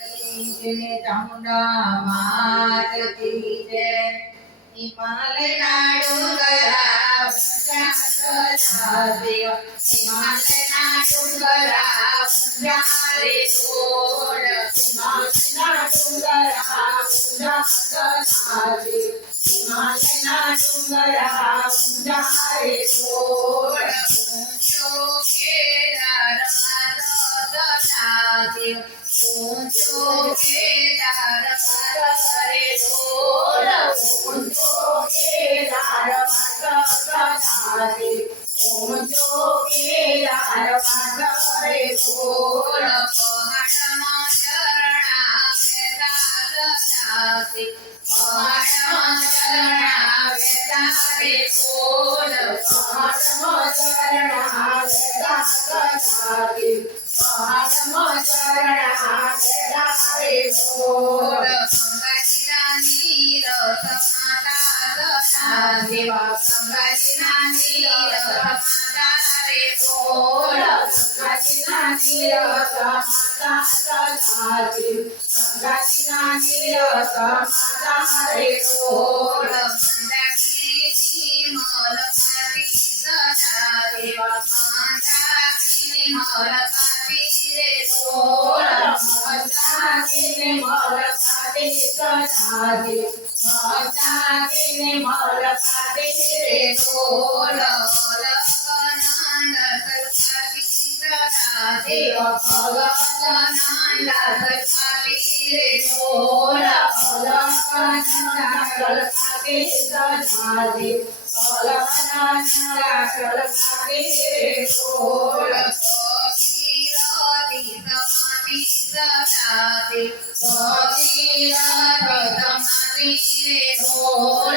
जय चामुंडा मात की जय। हिमालयना डोंगरा पुंजासना देव, हिमालयना डोंगरा पुंजारे सोड, हिमालयना डोंगरा पुंजासना देव, हिमालयना डोंगरा पुंजारे सोड। ऊंचो केदार माता देव, ऊंचो केदार माता रे सोड, ऊंचो केदार माता देव, ऊंचो केदार माता रे सोड। पहाड़मा चरणा वेता देव, पहाड़मा चरणा वेता रे सोड, पहाड़मा चरणा वेता देव, पहाड़मा चरणा वेता रे सोड। गंगाजीना नीरथ माता देव, गंगाजीना नीरथ माता रे सोड, गंगाजीना नीरथ माता देव, गंगाजीना नीरथ माता रे सोड। मंदाकिनी मलकाती सदा देव, मंदाकिनी मलकाती रे सोड, मंदाकिनी मलकाती सदा देव, मंदाकिनी मलकाती रे सोड। अलकनंदा सरस्वती सदा देव, अलकनंदा सरस्वती रे सोड, अलकनंदा सरस्वती सदा देव, अलकनंदा सरस्वती रे सोड। भगीरथी समाधि सदा देव, भगीरथी समाधि रे सोड,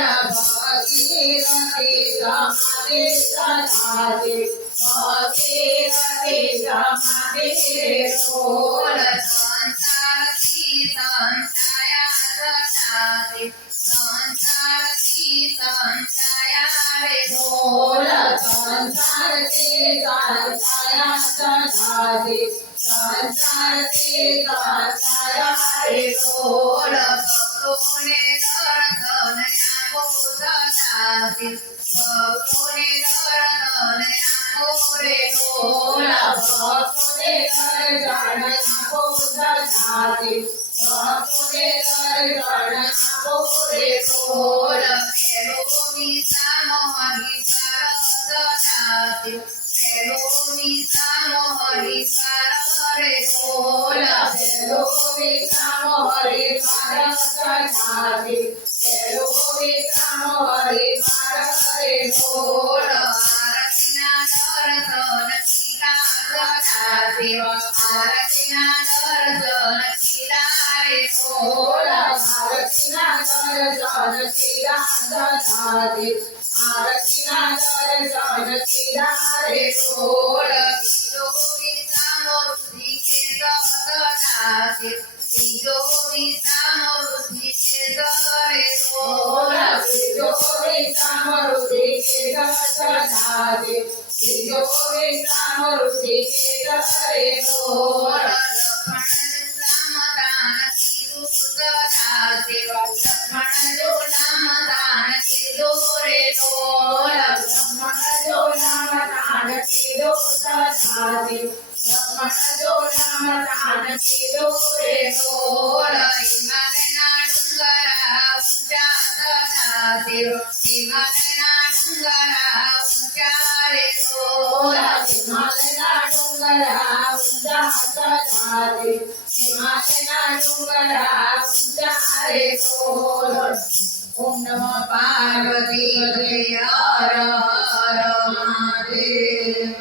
भगीरथी समाधि सदा देव, भगीरथी समाधि रे सोड। संसार की संसाया सदा देव, संसार की संसाया रे सोड, संसार की संसाया सदा देव, संसार की संसाया रे सोड। भक्तों ने दर्शन आपो सदा देव, भक्तों ने दर्शन आपो रे सोड, भक्तों ने दर्शन आपो सदा देव, भक्तों ने दर्शन आपो रे सोड। पेलो मीसा मोहनी सदा देव, पेलो मीसा मोहनी रे सोड, पेलो मीसा मोहनी सदा देव, पेलो मीसा मोहनी रे सोड। आरतीना दर्शन कीला सदा देव, आरतीना दर्शन कीला रे सोड, आरतीना दर्शन कीला सदा देव, आरतीना दर्शन कीला रे सोड। तीजो विसामो ऋषिकेश सदा देव, तीजो विसामो ऋषिकेश रे सोड, तीजो विसामो ऋषिकेश सदा देव, तीजो विसामो ऋषिकेश रे सोड। लक्ष्मण जो नाम दान कीधो रे सोड, लक्ष्मण जो नाम दान कीधो सदा देव, लक्ष्मण जो नाम दान कीधो रे सोड। हिमालयना डोंगरा ऊंचा सदा देव, हिमालयना डोंगरा ऊंचा रे सोड, हिमालयना डोंगरा ऊंचा सदा देव, हिमालयना डोंगरा ऊंचा रे सोड। ओम नमः पार्वती हर हर महादेव।